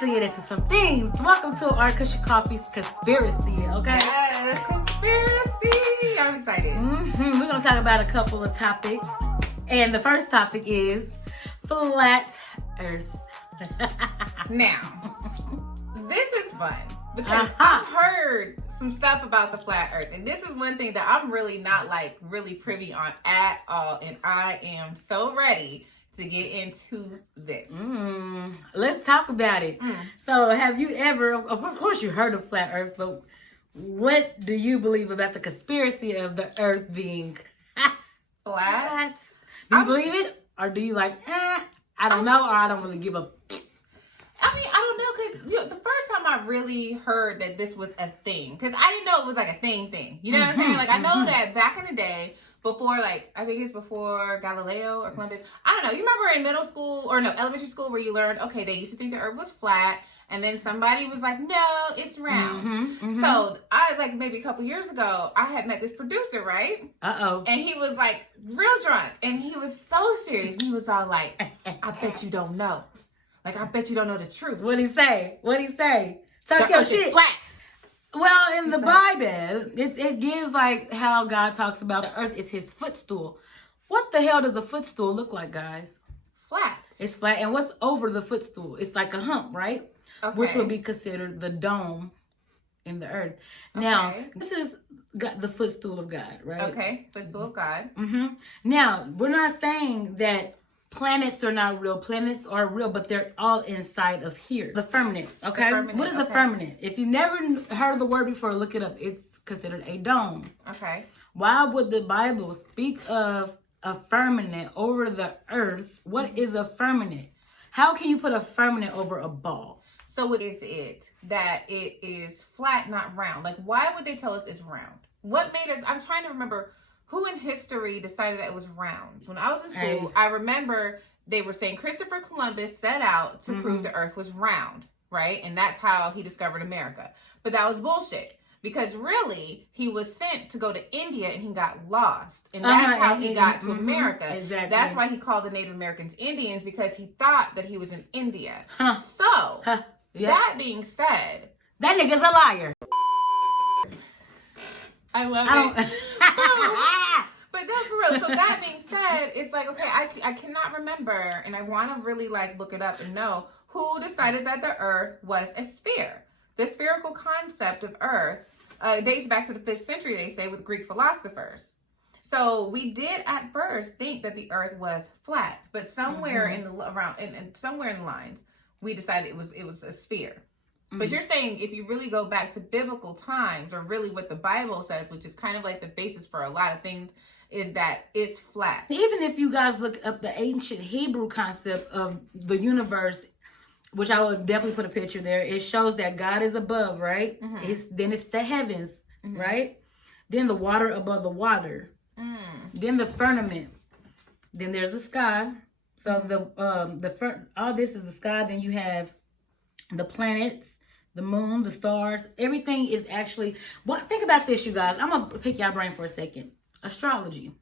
to get into some things. Welcome to our Cushy Coffee Conspiracy, okay? Yes, conspiracy. I'm excited. We're going to talk about a couple of topics. And the first topic is flat earth. Now, this is fun because I've heard some stuff about the flat earth. And this is one thing that I'm really not really privy on at all. And I am so ready to get into this. Let's talk about it. So have you ever, of course you heard of flat earth, but what do you believe about the conspiracy of the earth being flat? Do you believe it? Or do you I don't know, or I don't really give a... I mean, I don't know, because the first time I really heard that this was a thing, because I didn't know it was like a thing. You know what I'm saying? Like, I know that back in the day, before, I think it's before Galileo or Columbus. I don't know. You remember in middle school, or no, elementary school, where you learned, okay, they used to think the earth was flat, and then somebody was like, no, it's round. So, maybe a couple years ago, I had met this producer, right? Uh-oh. And he was, real drunk, and he was so serious. And he was all like, I bet you don't know. I bet you don't know the truth. What'd he say? Talk the your earth shit. Is flat. Well, in the Bible, it gives how God talks about the earth is his footstool. What the hell does a footstool look like, guys? Flat. It's flat. And what's over the footstool? It's like a hump, right? Okay. Which would be considered the dome in the earth. Okay. Now, this is the footstool of God, right? Okay. Footstool of God. Now, we're not saying that planets are not real. Planets are real, but they're all inside of here. The firmament, okay? The firmament, what is a firmament? If you never heard the word before, look it up. It's considered a dome. Okay. Why would the Bible speak of a firmament over the earth? What is a firmament? How can you put a firmament over a ball? So what is it that it is flat, not round? Why would they tell us it's round? What made us, I'm trying to remember who in history decided that it was round. When I was in school, I remember they were saying Christopher Columbus set out to prove the earth was round, right? And that's how he discovered America. But that was bullshit. Because really, he was sent to go to India and he got lost. And that's how he got to America. Exactly. That's why he called the Native Americans Indians, because he thought that he was in India. So, that being said, that nigga's a liar. I love it. But no, for real. So that being said, it's okay, I cannot remember, and I want to really look it up and know who decided that the earth was a sphere. The spherical concept of earth dates back to the 5th century, they say, with Greek philosophers. So we did at first think that the earth was flat, but somewhere in the lines, we decided it was a sphere. But you're saying if you really go back to biblical times, or really what the Bible says, which is kind of the basis for a lot of things, is that it's flat. Even if you guys look up the ancient Hebrew concept of the universe, which I will definitely put a picture there, it shows that God is above, right? Then it's the heavens, right? Then the water above the water. Then the firmament. Then there's the sky. So all this is the sky. Then you have the planets, the moon, the stars. Everything is actually... think about this, you guys. I'm going to pick your brain for a second. Astrology.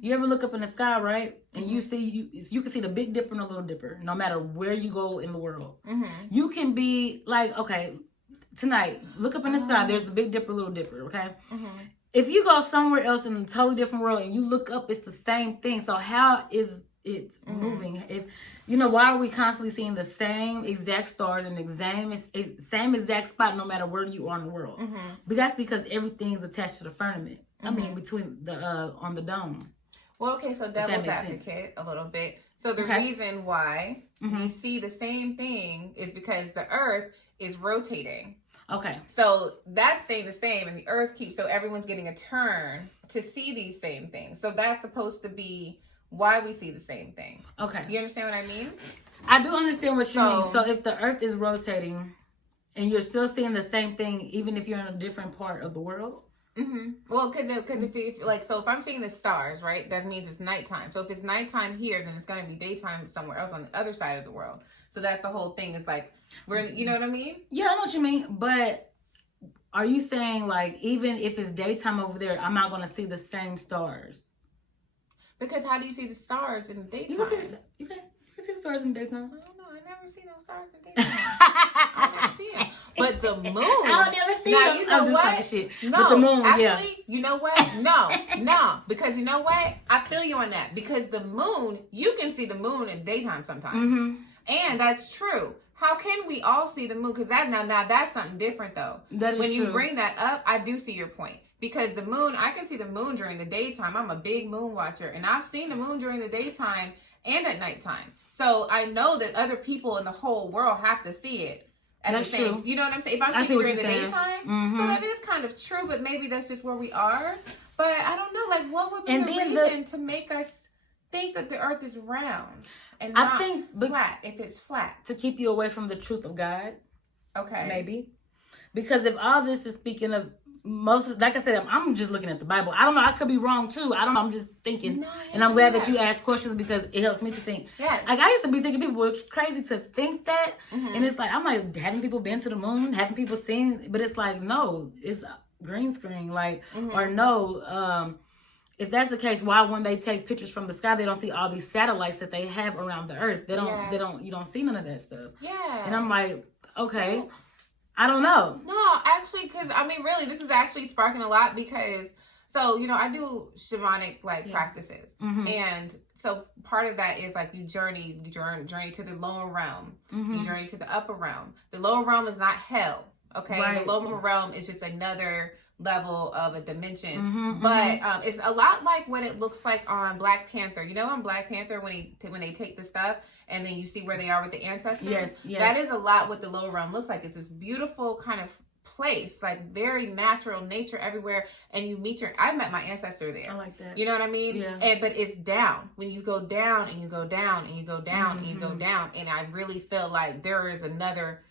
You ever look up in the sky, right? And you can see the Big Dipper and the Little Dipper, no matter where you go in the world. You can be okay, tonight, look up in the sky. There's the Big Dipper, Little Dipper, okay? If you go somewhere else in a totally different world and you look up, it's the same thing. So how is it moving? Why are we constantly seeing the same exact stars in the same exact spot no matter where you are in the world? But that's because everything's attached to the firmament. I mean, between on the dome. Well, okay, so devil's advocate a little bit. So the reason why you see the same thing is because the earth is rotating. Okay. So that's staying the same, and the earth keeps, so everyone's getting a turn to see these same things. So that's supposed to be why we see the same thing. Okay. You understand what I mean? I do understand what you mean. So if the earth is rotating and you're still seeing the same thing, even if you're in a different part of the world? Well, because if I'm seeing the stars, right, that means it's nighttime. So if it's nighttime here, then it's going to be daytime somewhere else on the other side of the world. So that's the whole thing. Is you know what I mean? Yeah, I know what you mean. But are you saying even if it's daytime over there, I'm not going to see the same stars? Because how do you see the stars in the daytime? You can see the stars in the daytime. I don't know. I never see no stars in daytime. I never see them. But the moon. I'll never see now, them. you know what? Shit. No, but the moon, actually, you know what? No. Because you know what? I feel you on that. Because the moon, you can see the moon in daytime sometimes. Mm-hmm. And that's true. How can we all see the moon? Because now that's something different, though. That is when true. you bring that up, I do see your point. Because the moon, I can see the moon during the daytime. I'm a big moon watcher. And I've seen the moon during the daytime and at nighttime. So I know that other people in the whole world have to see it. That's the same, true. You know what I'm saying? If I'm seeing it during the daytime, mm-hmm. so that is kind of true, but maybe that's just where we are. But I don't know, like, what would be the reason to make us think that the earth is round and not flat if it's flat? To keep you away from the truth of God. Okay. Maybe. Because if all this is speaking of like I said, I'm just looking at the Bible. I don't know. I could be wrong too. I don't know. I'm just thinking. And I'm glad that you ask questions because it helps me to think. Yes. Like I used to be thinking people were crazy to think that. Mm-hmm. And it's like, I'm like, haven't people been to the moon? Haven't people seen? But it's like, no, it's green screen. Like, or no, if that's the case, why when they take pictures from the sky, they don't see all these satellites that they have around the earth? You don't see none of that stuff. Yeah. And I'm like, okay. I don't know. No, actually, because I mean, really, this is actually sparking a lot because, so, you know, I do shamanic practices. Mm-hmm. And so part of that is like you journey to the lower realm. Mm-hmm. You journey to the upper realm. The lower realm is not hell. Okay. Right. The lower realm is just another level of a dimension. Mm-hmm, but it's a lot like what it looks like on Black Panther. You know, on Black Panther when they take the stuff and then you see where they are with the ancestors. Yes. That is a lot what the lower realm looks like. It's this beautiful kind of place, like very natural nature everywhere, and you meet I met my ancestor there. I like that. You know what I mean? Yeah. But it's down. When you go down and you go down and you go down and you go down, and I really feel like there is another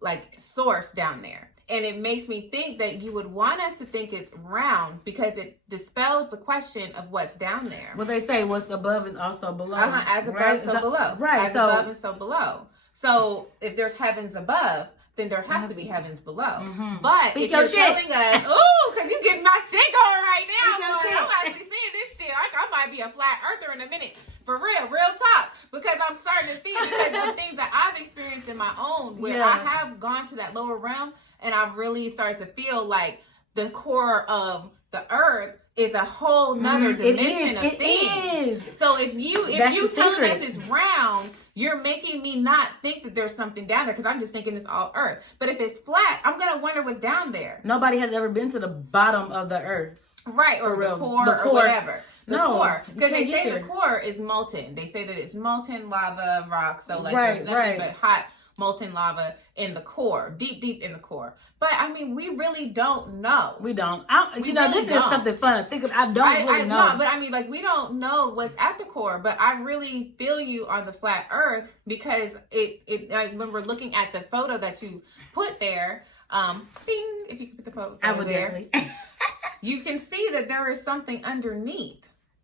like source down there. And it makes me think that you would want us to think it's round because it dispels the question of what's down there. Well, they say what's above is also below. As above, so below. Right. As above and so below. So if there's heavens above, then there has to be heavens below. Mm-hmm. But if you're telling us, ooh, because you getting my shit going right now. I'm actually seeing this shit. I might be a flat earther in a minute. For real talk. Because I'm starting to see because of things that I've experienced in my own where I have gone to that lower realm and I've really started to feel like the core of the earth is a whole nother dimension of things. So if you telling us it's round, you're making me not think that there's something down there because I'm just thinking it's all earth. But if it's flat, I'm gonna wonder what's down there. Nobody has ever been to the bottom of the earth. Right, or the core or whatever. The core. Because they say the core is molten. They say that it's molten lava rock. So like there's nothing but hot molten lava in the core, deep in the core. But I mean, we really don't know. We don't. This is something fun to think of. I don't really know. No, but I mean, like, we don't know what's at the core. But I really feel you on the flat Earth because when we're looking at the photo that you put there, bing, if you could put the photo I would there, definitely. You can see that there is something underneath.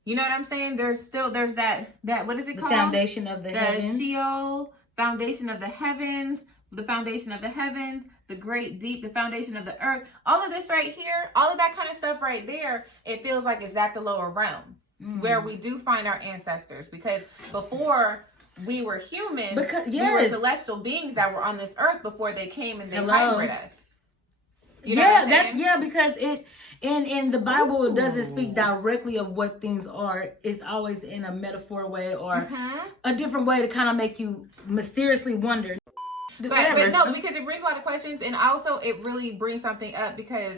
You know what I'm saying? There's that what is it called? The foundation of the heavens. The Sheol, foundation of the heavens, the foundation of the heavens, the great deep, the foundation of the earth. All of this right here, all of that kind of stuff right there, it feels like it's at the lower realm where we do find our ancestors. Because before we were humans, we were celestial beings that were on this earth before they came and they hybrid us. You know because it in the Bible it doesn't speak directly of what things are. It's always in a metaphor way or a different way to kind of make you mysteriously wonder. But no, because it brings a lot of questions, and also it really brings something up because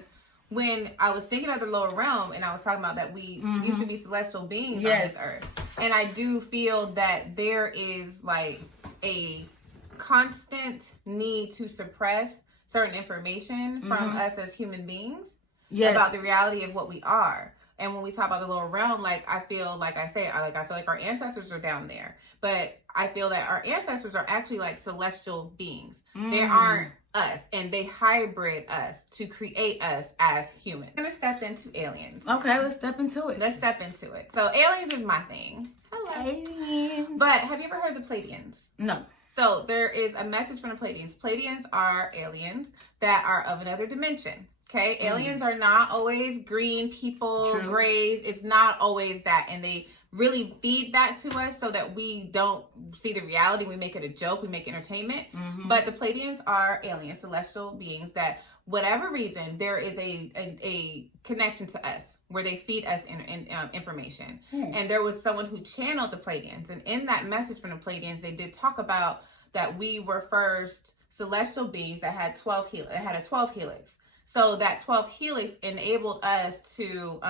when I was thinking of the lower realm and I was talking about that we used to be celestial beings on this earth, and I do feel that there is like a constant need to suppress certain information from us as human beings about the reality of what we are. And when we talk about the lower realm, like I feel like our ancestors are down there, but I feel that our ancestors are actually like celestial beings. They aren't us, and they hybrid us to create us as humans. I'm gonna step into aliens. Okay, let's step into it. So aliens is my thing. Hello. Aliens. But have you ever heard of the Pleiadians? No. So there is a message from the Pleiadians. Pleiadians are aliens that are of another dimension. Okay, aliens are not always green people, grays. It's not always that, and they really feed that to us so that we don't see the reality. We make it a joke. We make entertainment. But the Pleiadians are aliens, celestial beings that, whatever reason, there is a connection to us where they feed us information. And there was someone who channeled the Pleiadians. And in that message from the Pleiadians, they did talk about that we were first celestial beings that had 12 had a 12 helix. So that 12 helix enabled us to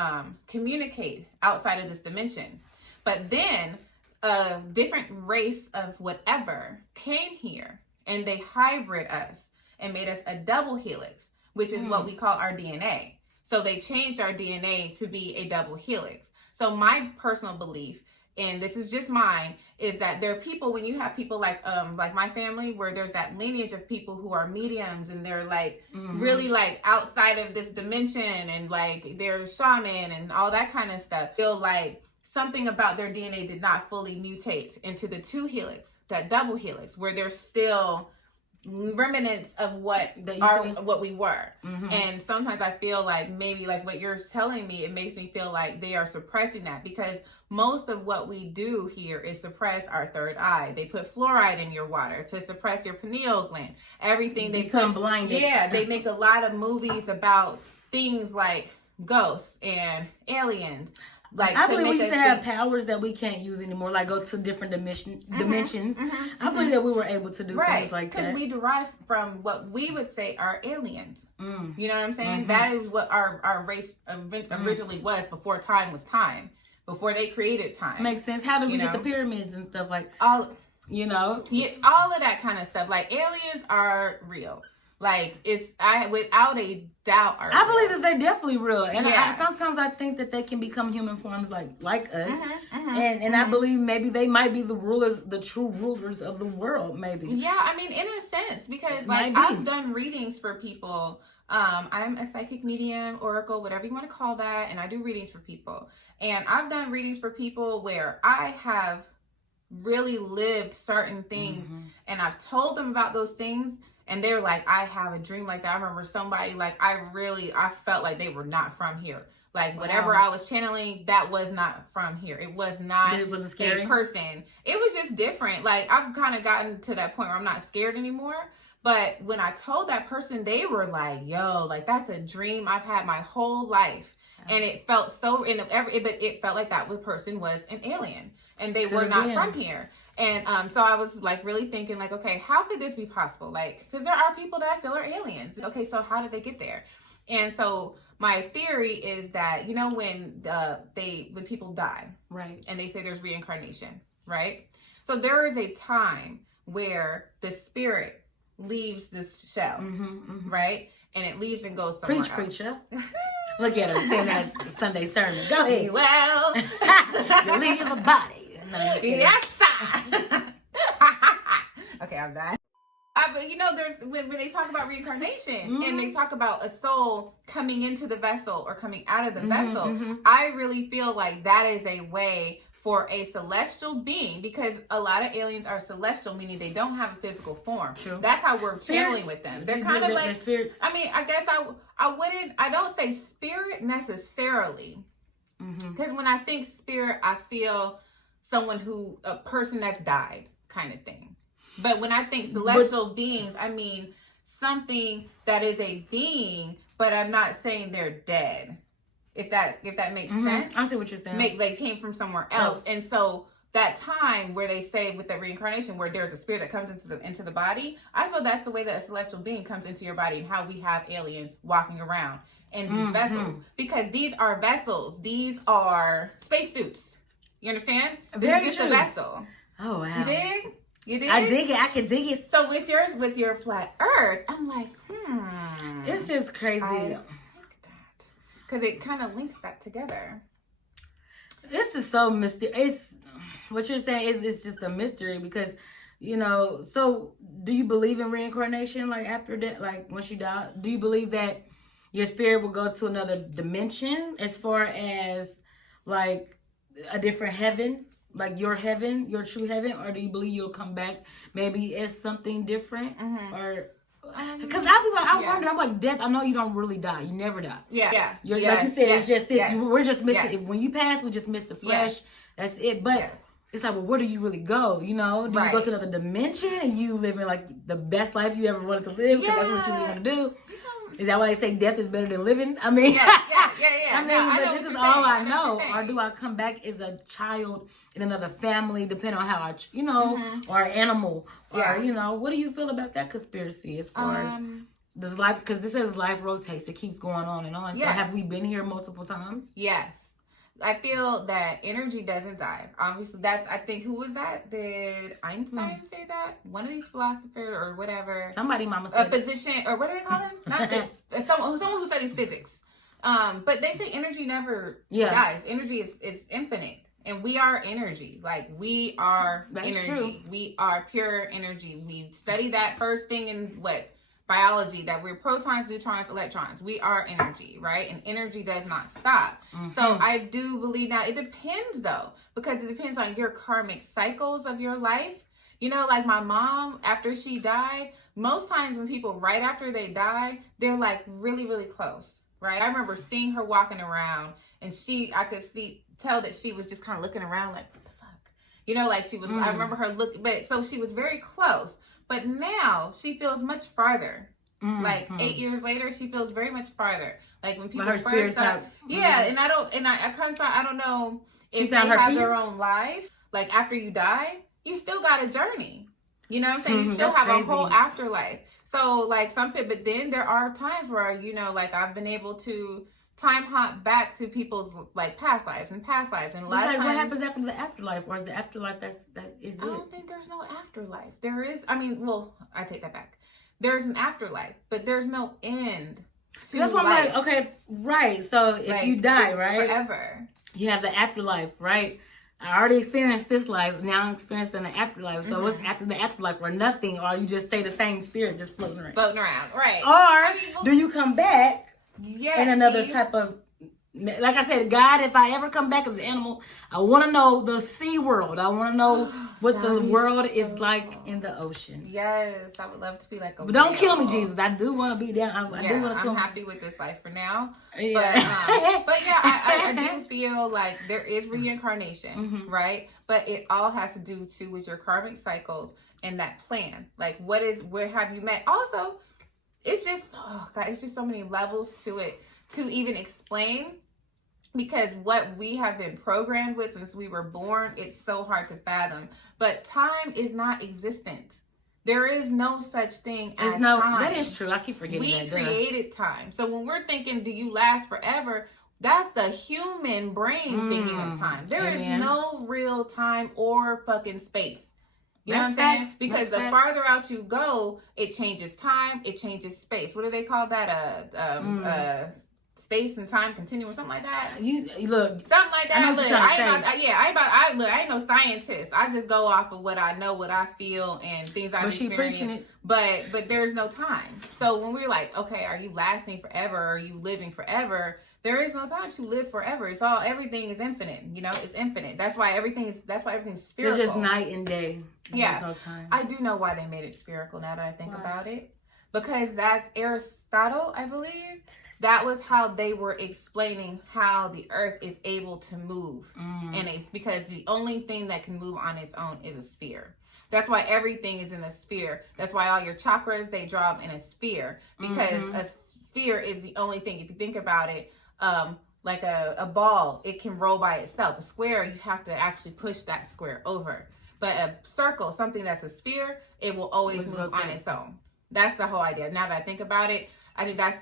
communicate outside of this dimension. But then a different race of whatever came here and they hybrid us and made us a double helix, which is what we call our DNA. So they changed our DNA to be a double helix. So my personal belief, and this is just mine, is that there are people, when you have people like my family, where there's that lineage of people who are mediums and they're like really like outside of this dimension and like they're shaman and all that kind of stuff, feel like something about their DNA did not fully mutate into the 2 helix, that double helix, where there's still remnants of what we were. And sometimes I feel like maybe like what you're telling me, it makes me feel like they are suppressing that, because most of what we do here is suppress our third eye. They put fluoride in your water to suppress your pineal gland. Everything they become blinded. Yeah, they make a lot of movies about things like ghosts and aliens. Like, I believe we used to have powers that we can't use anymore, like go to different dimensions. I believe that we were able to do things like that. Because we derive from what we would say are aliens. You know what I'm saying? That is what our race originally was before time was time. Before they created time. Makes sense. How did we get the pyramids and stuff like all? Yeah, all of that kind of stuff. Like, aliens are real. Like, without a doubt. I believe that they're definitely real, and sometimes I think that they can become human forms like us, and I believe maybe they might be the true rulers of the world. Maybe. Yeah, I mean, in a sense, because like I've done readings for people. I'm a psychic medium, oracle, whatever you want to call that, and I do readings for people. And I've done readings for people where I have really lived certain things, and I've told them about those things. And they're like, I have a dream like that. I remember somebody, like, I felt like they were not from here. Like, whatever I was channeling, that was not from here. It was not a person. It was just different. Like, I've kind of gotten to that point where I'm not scared anymore. But when I told that person, they were like, yo, like, that's a dream I've had my whole life. And it felt so, but it felt like that person was an alien. And they were not from here. And so I was like really thinking like, okay, how could this be possible? Like, because there are people that I feel are aliens. Okay, so how did they get there? And so my theory is that, you know, when people die, right, and they say there's reincarnation, right? So there is a time where the spirit leaves this shell, right? And it leaves and goes somewhere else. Preacher. Look at her saying that Sunday sermon. Go ahead. Well, you leave the body. Yes, okay, I'm done. But you know, there's when they talk about reincarnation and they talk about a soul coming into the vessel or coming out of the vessel, I really feel like that is a way for a celestial being, because a lot of aliens are celestial, meaning they don't have a physical form. True. That's how we're channeling with them. They're kind of like spirits. I mean, I guess I don't say spirit necessarily, because when I think spirit, I feel a person that's died kind of thing. But when I think celestial beings, I mean something that is a being, but I'm not saying they're dead. If that makes sense. I see what you're saying. They came from somewhere else. And so that time where they say with the reincarnation, where there's a spirit that comes into the body, I feel that's the way that a celestial being comes into your body, and how we have aliens walking around in these vessels. Because these are vessels. These are spacesuits. You understand? This is just a vessel. Oh wow. You dig? You dig? I dig it. I can dig it. So with your flat earth, I'm like, It's just crazy. I like that. Because it kind of links that together. This is so mysterious. What you're saying is just a mystery, because, you know, so do you believe in reincarnation? Like after that, like once you die, do you believe that your spirit will go to another dimension, as far as like a different heaven, like your true heaven? Or do you believe you'll come back maybe as something different? Or because I wonder, I'm like, death, I know you don't really die, you never die. Yeah. Like you said, it's just this. Yes. We're just missing when you pass, we just miss the flesh. That's it. But it's like, well, where do you really go? You know, do you go to another dimension and you living like the best life you ever wanted to live because that's what you were going to do? Is that why they say death is better than living? I mean, I mean, but this is all I know. Or do I come back as a child in another family, depending on how I, you know, or an animal, or you know, what do you feel about that conspiracy as far as does life? Because this says life rotates; it keeps going on and on. So have we been here multiple times? Yes. I feel that energy doesn't die. Obviously, that's, I think, who was that? Did Einstein say that? One of these philosophers or whatever. Somebody, mama said. A physician, or what do they call him? Not someone who studies physics. But they say energy never dies. Energy is infinite. And we are energy. Like, we are energy. True. We are pure energy. We study that first thing in biology, that we're protons, neutrons, electrons. We are energy, right? And energy does not stop. So I do believe now, it depends though, because it depends on your karmic cycles of your life. You know, like my mom, after she died, most times when people, right after they die, they're like really, really close, right? I remember seeing her walking around and I could tell that she was just kind of looking around like, what the fuck? You know, like she was, I remember her looking, but so she was very close. But now she feels much farther. Like 8 years later, she feels very much farther. Like when people first start, and I don't know if they have their own life. Like after you die, you still got a journey. You know what I'm saying? You still have a whole afterlife. So like but then there are times where, you know, like I've been able to time hop back to people's like past lives and a lot of times, what happens after the afterlife, or is the afterlife that is it? I don't think there's no afterlife. There is. I mean, well, I take that back. There's an afterlife, but there's no end to That's why life. I'm like, okay, right. So if like, you die, right, forever, you have the afterlife, right? I already experienced this life. Now I'm experiencing the afterlife. So what's after the afterlife, or nothing, or you just stay the same spirit, just floating around, right? Or do you come back? In another type of, like I said, God, if I ever come back as an animal, I want to know the sea world. I want to know what the world is like in the ocean. Yes, I would love to be like a But don't kill me, Jesus. I do want to be down. I do want to swim. I'm happy with this life for now. Yeah. But yeah, I do feel like there is reincarnation, right? But it all has to do too with your karmic cycles and that plan. Like, where have you met? Also, it's just, it's just so many levels to it to even explain, because what we have been programmed with since we were born, it's so hard to fathom. But time is not existent. There is no such thing as time. That is true. I keep forgetting that. We created time. So when we're thinking, do you last forever? That's the human brain thinking of time. There is no real time or fucking space. You know what I'm saying? Because the farther out you go, it changes time, it changes space. What do they call that? Space and time continuum, something like that. You look, something like that. I ain't no scientist. I just go off of what I know, what I feel, and things I've experienced. Preaching it. But there's no time. So when we're like, okay, are you lasting forever? Are you living forever? There is no time to live forever. Everything is infinite. You know, it's infinite. That's why everything's spherical. It's just night and day. There's no time. I do know why they made it spherical now that I think about it. Because that's Aristotle, I believe. That was how they were explaining how the earth is able to move. And it's because the only thing that can move on its own is a sphere. That's why everything is in a sphere. That's why all your chakras, they drop in a sphere. Because a sphere is the only thing, if you think about it, like a ball, it can roll by itself. A square, you have to actually push that square over. But a circle, something that's a sphere, it will always move on its own. That's the whole idea. Now that I think about it, I think that's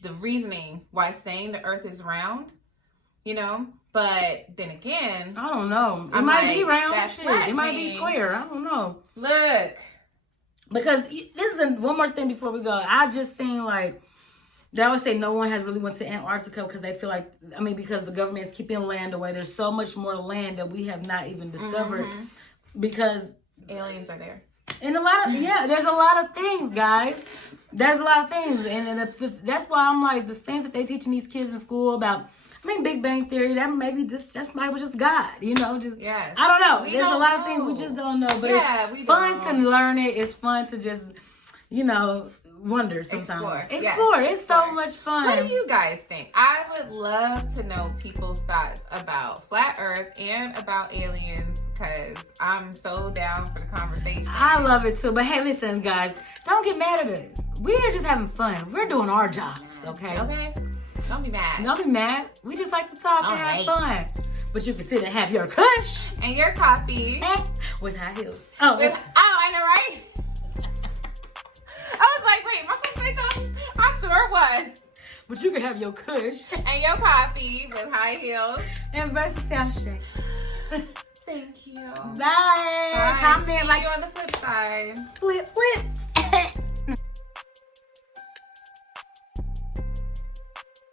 the reasoning why saying the earth is round, you know. But then again, I don't know. It might be round. Shit. It might be square. I don't know. Look. Because this is one more thing before we go. I just seen like, they always say no one has really went to Antarctica because they feel like, because the government is keeping land away. There's so much more land that we have not even discovered because aliens are there. And there's a lot of things, guys. There's a lot of things. And that's why I'm like, the things that they teaching these kids in school about, Big Bang Theory, that maybe was just God, you know, just, I don't know. There's a lot of things we just don't know, but it's fun to learn it. It's fun to just, you know, wonder sometimes. Explore. It's so much fun. What do you guys think? I would love to know people's thoughts about flat earth and about aliens, because I'm so down for the conversation. I love it too. But hey, listen, guys, don't get mad at us. We're just having fun. We're doing our jobs, okay? Okay? Don't be mad. Don't be mad. We just like to talk and have fun. But you can sit and have your kush and your coffee with high heels. I know, right? I was like, wait, am I supposed to say something? I sure was. But you can have your kush and your coffee with high heels and versus sound shake. Thank you. Bye. Comment See you on the flip side. Flip.